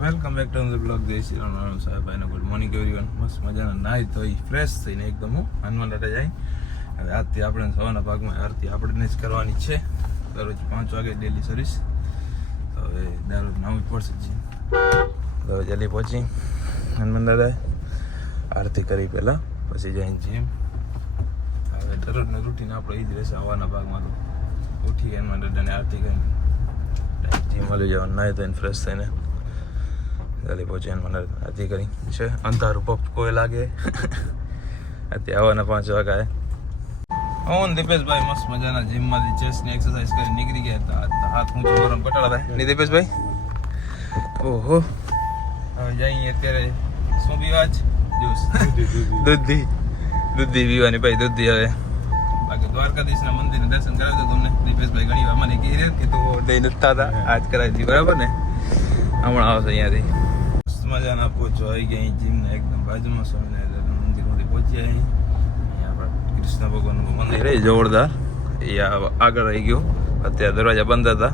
Welcome back to the blog. જય શ્રી રામ સાહેબ ભાઈને ગુડ મોર્નિંગ એવરીવન. મસ્ત મજાના નાહી ધોઈ ફ્રેશ થઈને એકદમ હું હનુમાન દાદા જાય. હવે આજથી આપણે સવારના ભાગમાં આરતી આપણે જ કરવાની છે. દરરોજ 5 વાગે ડેલી સર્વિસ. તો હવે દરરોજ નાવું જ પડશે જી. હવે જલ્દી પહોંચી હનુમાન દાદા આરતી કરી પહેલાં પછી જઈને જીમ. હવે દરરોજનું રૂટીન આપણો એ જ રહેશે. હવાના ભાગમાં તો ઉઠી હનુમાન દાદાને આરતી કરી જીમ મળી જવાનું, નાહી ધોઈને ફ્રેશ થઈને જલ્દી પહોંચી મને આરતી કરી છે. અંધારું પપ કોઈ લાગે અત્યારે આવવાના 5 વાગ્યા. હું દીપેશભાઈ મસ્ત મજાના જીમમાંથી ચેસ્ટની એક્સરસાઇઝ કરી નીકળી ગયા હતા. હાથ ઊંચો ગરમ પટાડા થાય નહીં દીપેશભાઈ? ઓહો હવે જઈએ અત્યારે શું પીવા જ જ્યુસ દૂધી પીવાની ભાઈ દૂધી. હવે બાકી દ્વારકાધીશના મંદિરના દર્શન કરાવી દો તમને. દીપેશભાઈ ઘણી વાર મને કહી રહ્યા કે તું દઈ નથી થતા, આજ કરાવી દી બરાબર ને? હમણાં આવશે અહીંયાથી મજાના પહોંચો આવી ગયા અહીં જીમના એકદમ બાજુમાં સ્વામિનારાયણ મંદિરમાંથી પહોંચ્યા. અહીંયા આપણા કૃષ્ણ ભગવાનનું મંદિર રહી જોરદાર. એ આગળ રહી ગયો. અત્યારે દરવાજા બંધ હતા.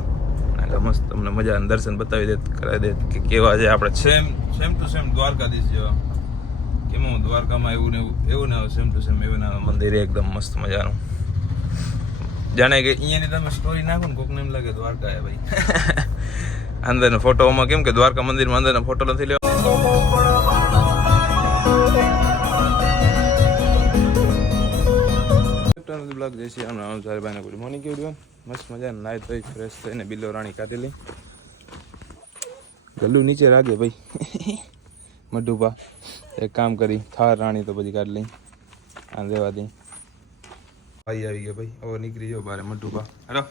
એટલે મસ્ત તમને મજાના દર્શન બતાવી દે કરાવી દે કે કેવા છે આપણે સેમ ટુ સેમ દ્વારકાધીશ જેવા. કેમ દ્વારકામાં એવું ને સેમ ટુ સેમ એવું ના મંદિર એકદમ મસ્ત મજાનું. જાણે કે અહીંયાની તમે સ્ટોરી નાખો ને કોકને એમ લાગે દ્વારકા હે ભાઈ. અંદરનો ફોટોમાં કેમ કે દ્વારકા મંદિરમાં અંદરનો ફોટો નથી લેવો. બ્લોગ જઈશ ભાઈને ગુડ મોર્નિંગ એવરીવન. મસ્ત મજા નાઈ ધોઈ ફ્રેશ થઈને બિલ્લો રાણી કાઢી લઈ. ગલ્લું નીચે રાખે ભાઈ મઢુપા એક કામ કરી થાર રાણી તો પછી કાઢી લઈ આ દેવા દઈ. ભાઈ આવી ગયા ભાઈ. હવે નીકળી જાઓ બારે મઢુપા. હેલો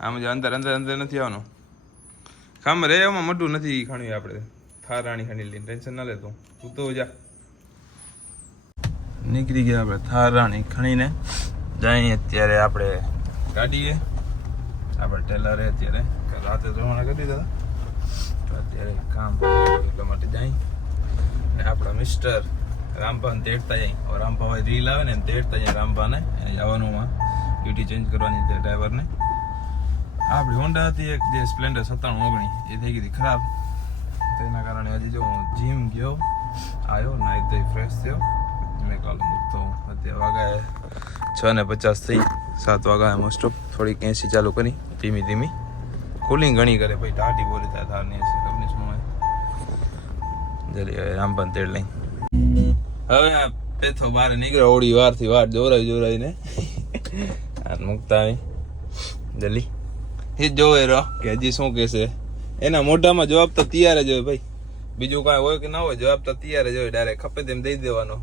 આમ અંદર નથી આવવાનું. કામ રે એમાં મોટું નથી ખાણવી આપણે. થાર રાણી ખાણી લઈને ટેન્શન ના લેતો તું તો જા. નીકળી ગયા આપણે થાર રાણી ખણીને જઈએ અત્યારે આપણે ગાડીએ. આપણે ટેલરે અત્યારે રાતે ધોવાણા કરી દીધા તો અત્યારે કામ એટલા માટે જાય. ને આપણા મિસ્ટર રામભાને તેડતા જાય. રામભાઈ રીલ આવે ને તેડતા જાય રામભાને. એને જવાનુંમાં ડ્યુટી ચેન્જ કરવાની છે ડ્રાઈવરને. આપણી હોન્ડા હતી એક જે સ્પ્લેન્ડર 9719 એ થઈ ગઈ હતી ખરાબ. તેના કારણે હજી જો હું જીમ ગયો આવ્યો નાઈ ધોઈ ફ્રેશ થયો. મેં કાલ મૂકતો અત્યારે વાગ્યા 6:50 થઈ 7 વાગ્યા મોસ્ટ ઓફ. થોડીક એસી ચાલુ કરી ધીમી કુલિંગ ઘણી કરે ભાઈ. ટાઢી બોલી થાય તારની એસી કંપની શું હોય. જલ્દી હવે રામભાન તેડ લઈ હવે પેથો બહાર નીકળ્યો. ઓડી વારથી વાર જોરાઈને મૂકતા આવી જલ્દી. એ જોવે રહો કે હજી શું કહેશે. એના મોઢામાં જવાબ તો તૈયાર જ હોય ભાઈ. બીજું કાંઈ હોય કે ના હોય જવાબ તો તૈયાર જ હોય. ડાયરેક્ટ ખપે તેમ દઈ દેવાનો.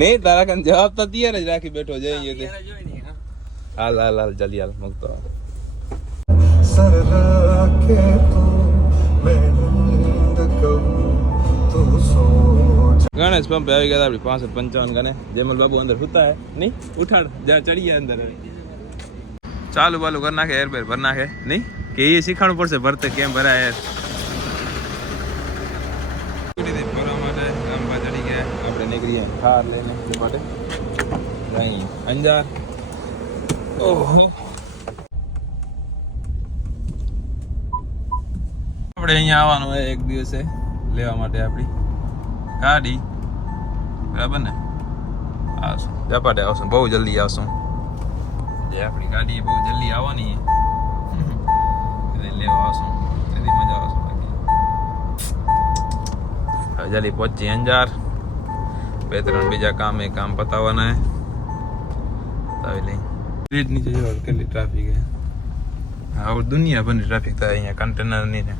નહીં તારા કાન જવાબ તો તૈયાર જ રાખી બેઠો જઈએ તે. હાલ જલ્દી હાલ મૂકતો. ગણેશ પંપે આવી ગયા આપડી 6555 ગણે. જેમલ બાબુ અંદર સુતા હે નહીં ઉઠાડ જા ચડી ગયા અંદર. ચાલુ બાલુ કરી નાખે એર બેર ભર નાખે નહીં કે એ શીખવાનું પડશે ભરતે કેમ ભરાય એર. ભરવા માટે રામભા ચડી ગયા. આપણે નીકળીએ થાર લઈને માટે જઈએ અંજાર. ઓહો આપણે અહીંયા આવવાનું હોય એક દિવસે લેવા માટે આપણી ગાડી બરાબર ને. આવશું ઝપાટે આવશું બહુ જલ્દી આવશું. જે આપણી ગાડી બહુ જલ્દી આવવાની લેવા આવશું એની મજા આવશે. હવે જલ્દી પહોંચી અંજાર. 2-3 બીજા કામ પતાવવાના હે. આવી લઈ બ્રિજ નીચે જોવા કેટલી ટ્રાફિક હે. હા દુનિયાભરની ટ્રાફિક થાય અહીંયા કન્ટેનરની ને.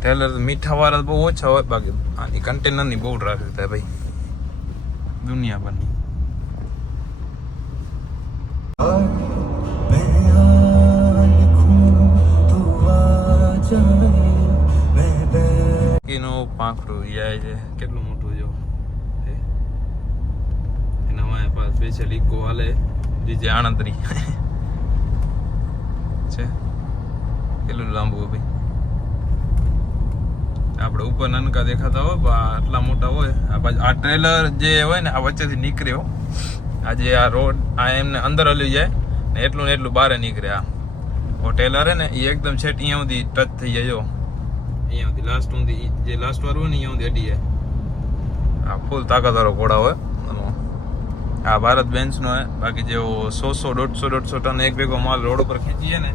ટેલર મીઠા વાળા બહુ ઓછા હોય. બાકી આની કન્ટેનરની બહુ ટ્રાફિક થાય ભાઈ દુનિયાભરની. પાંખડું જાય છે કેટલું મોટું જો એના માયા પાસ સ્પેશિયલ ઇકો હાલે ડીજે આણંદરી છે. કેટલું લાંબુ ભાઈ. આપણે ઉપર નાનકા દેખાતા હોય આટલા મોટા હોય. આ ટ્રેલર જે હોય ને આ વચ્ચેથી નીકળ્યો. આજે આ રોડ આ એમને અંદર હલી જાય ને એટલું બહાર નીકળે. આ ટેલર હે ને એ એકદમ છેટ અહીંયા સુધી ટચ થઈ જાય જો અહીંયા સુધી લાસ્ટ સુધી જે લાસ્ટ વાર હોય ને અહીંયા સુધી અડી જાય આ ફૂલ તાકાતવાળો ઘોડા હોય આ ભારત બેન્ચનો હે બાકી જેવો 100-150 ટન એક ભેગો માલ રોડ ઉપર ખેંચીએ ને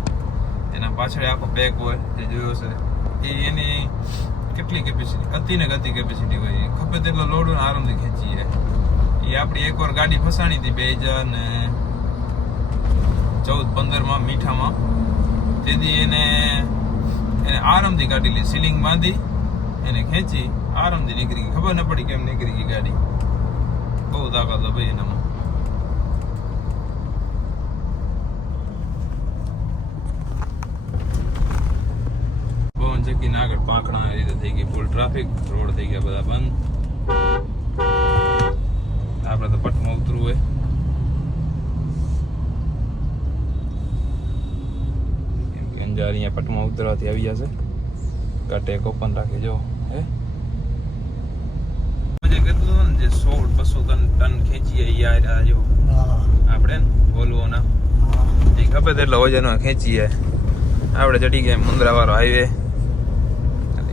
એના પાછળ આખો પેક હોય જે જોયો છે એ એની કેટલી કેપેસિટી અતિ કેપેસિટી હોય ખપે તેટલો લોડ આરામથી ખેંચીએ એ આપણી એકવાર ગાડી ફસાણી હતી 2014-15 મીઠામાં તેથી એને આરામથી કાઢી લી સીલિંગ બાંધી એને ખેંચી આરામથી નીકળી ગઈ ખબર ન પડી કેમ નીકળી ગઈ ગાડી બહુ તાકાત હોય ભાઈ એનામાં પવન ચક્કી ના આગળ પાંખણા એ રીતે થઈ ગઈ ફૂલ ટ્રાફિક રોડ થઈ ગયા બધા બંધ આપણે તો પટમાં ઉતરવું હોય કેમ કે અંજાર અહીંયા પટમાં ઉતરવાથી આવી જશે કાંટે ઓપન રાખી જો હે કેટલું ને જે 100-200 ટન ખેંચીએ યાર આ જો આપણે બોલવો ના એ ખબર એટલે વજન ખેંચીએ આપણે ચડી ગયા મુંદ્રા વાળો હાઈવે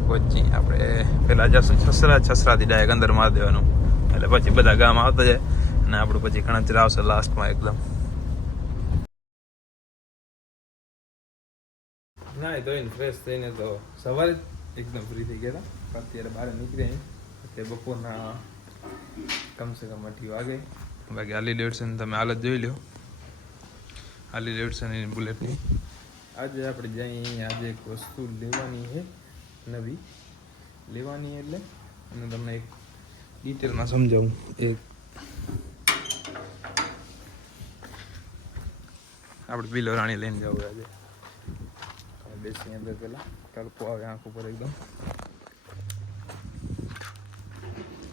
પહોંચી આપણે પેલા જશું છસરાથી ડાયરેક્ટ અંદર મારી દેવાનું એટલે પછી બધા ગામ આવતા જાય અને આપણું પછી કણચરા આવશે લાસ્ટમાં એકદમ ના ધોઈને ફ્રેશ થઈને તો સવારે એકદમ ફ્રી થઈ ગયા હતા અત્યારે બહાર નીકળ્યા અત્યારે બપોરના કમસે કમ 8 વાગે બાકી આલી ડેવિડસન તમે હાલત જોઈ લો આલી ડેવિડસન એની બુલેટની આજે આપણે જઈએ આજે એક વસ્તુ લેવાની છે નવી લેવાની એટલે અને તમને એક ડિટેલમાં સમજાવું એક આપણે બિલો રાણી લઈને જવું આજે બેસી અંદર પેલા તડકો આવે આંખ ઉપર એકદમ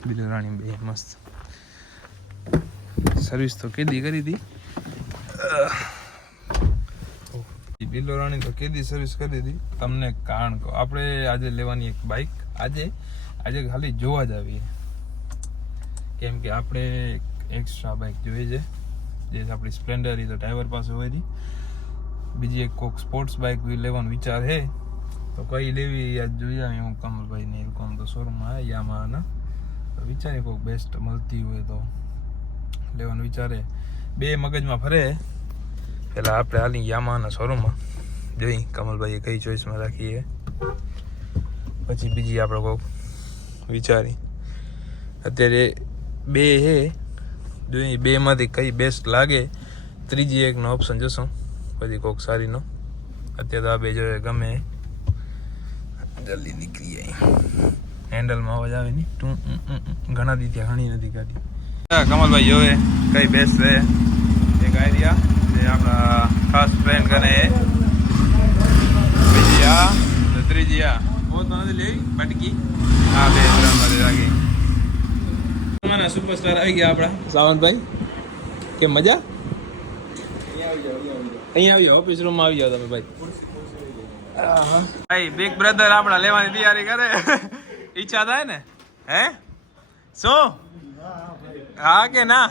બિલો રાણી બે મસ્ત સર્વિસ તો કેદી કરી હતી બિલો રાણી તો કેદી સર્વિસ કરી હતી તમને કારણ કહો આપણે આજે લેવાની એક બાઇક આજે ખાલી જોવા જ આવીએ કેમ કે આપણે એક્સ્ટ્રા બાઇક જોઈએ છે જે આપણી સ્પ્લેન્ડર એ તો ડ્રાઈવર પાસે હોય હતી બીજી એક કોક સ્પોર્ટ્સ બાઇક લેવાનો વિચાર છે તો કઈ લેવી યાદ જોઈએ હું કમલભાઈ ને એલકોમ તો શોરૂમમાં આવે યામાહાના તો વિચારીએ કોઈક બેસ્ટ મળતી હોય તો લેવાનો વિચારે બે મગજમાં ફરે પેલા આપણે હાલી યામાહાના શોરૂમમાં જોઈ કમલભાઈએ કઈ ચોઈસમાં રાખીએ પછી બીજી આપણે કોઈક વિચારી અત્યારે બે હે જોઈ બેમાંથી કઈ બેસ્ટ લાગે ત્રીજી એકનો ઓપ્શન જોશું પછી કોઈક સારીનો અત્યારે તો આ બે જોઈએ ગમે જલ્દી નીકળી જાય હેન્ડલમાં અવાજ આવે નહીં તું ઘણા દી ત્યાં ઘણી નથી ગાડી કમલભાઈ જોવે કઈ બેસ્ટ રહે એક આઈડિયા જે આપણા ખાસ ફ્રેન્ડ કરે બીજી આ ત્રીજી આ બહુ તો નથી લેવી બટકી આ બે ત્રણ લાગી સુપરસ્ટાર આવી ગયા આપણા સાવંતભાઈ કે મજા અહીંયા આવી જાઓ ઓફિસ રૂમમાં આવી જાઓ તમે ભાઈ ભાઈ બિગ બ્રધર આપણા લેવાની તૈયારી કરે ઈચ્છા થાય ને હે શું હા કે ના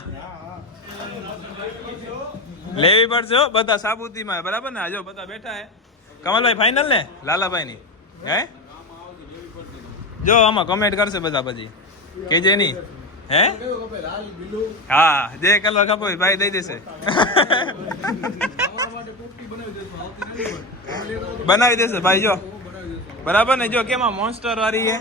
લેવી પડશે હો બધા સાબુતીમાં બરાબર ને આજો બધા બેઠા હે કમલભાઈ ફાઇનલ ને લાલાભાઈ ની હે જો આમાં કમેન્ટ કરશે બધા પછી કેજે નહીં હે હા જે કલર ખપો ભાઈ દઈ દેશે બનાવી દેશે ભાઈ જો બરાબર ને જો કેમાં મોન્સ્ટર વાળી છે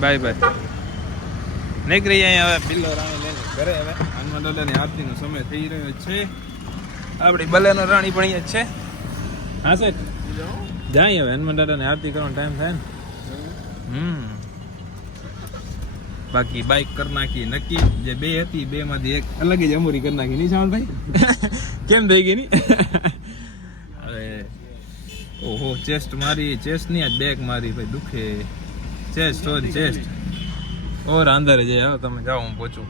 ભાઈ નીકળી જાય હવે બિલ્લો રાણી લઈને ઘરે હવે હનુમાન દાદાની આરતીનો સમય થઈ રહ્યો છે આપણી બલેનો રાણી પણ અહીંયા છે હા સાહેબ જાય હવે હનુમાન દાદાની આરતી કરવાનો ટાઈમ થાય ને બાકી બાઇક કરી નાખી નક્કી જે બે હતી બે માંથી એક અલગ જ અમૂરી કરી નાખી નહીં સાવનભાઈ કેમ થઈ ગઈ ની હવે ઓહો ચેસ્ટ મારી ચેસ્ટ નહીં આજ બેક મારી ભાઈ દુખે ચેસ્ટ સોરી ચેસ્ટ ઓર અંદર જઈ તમે જાઓ હું પહોંચું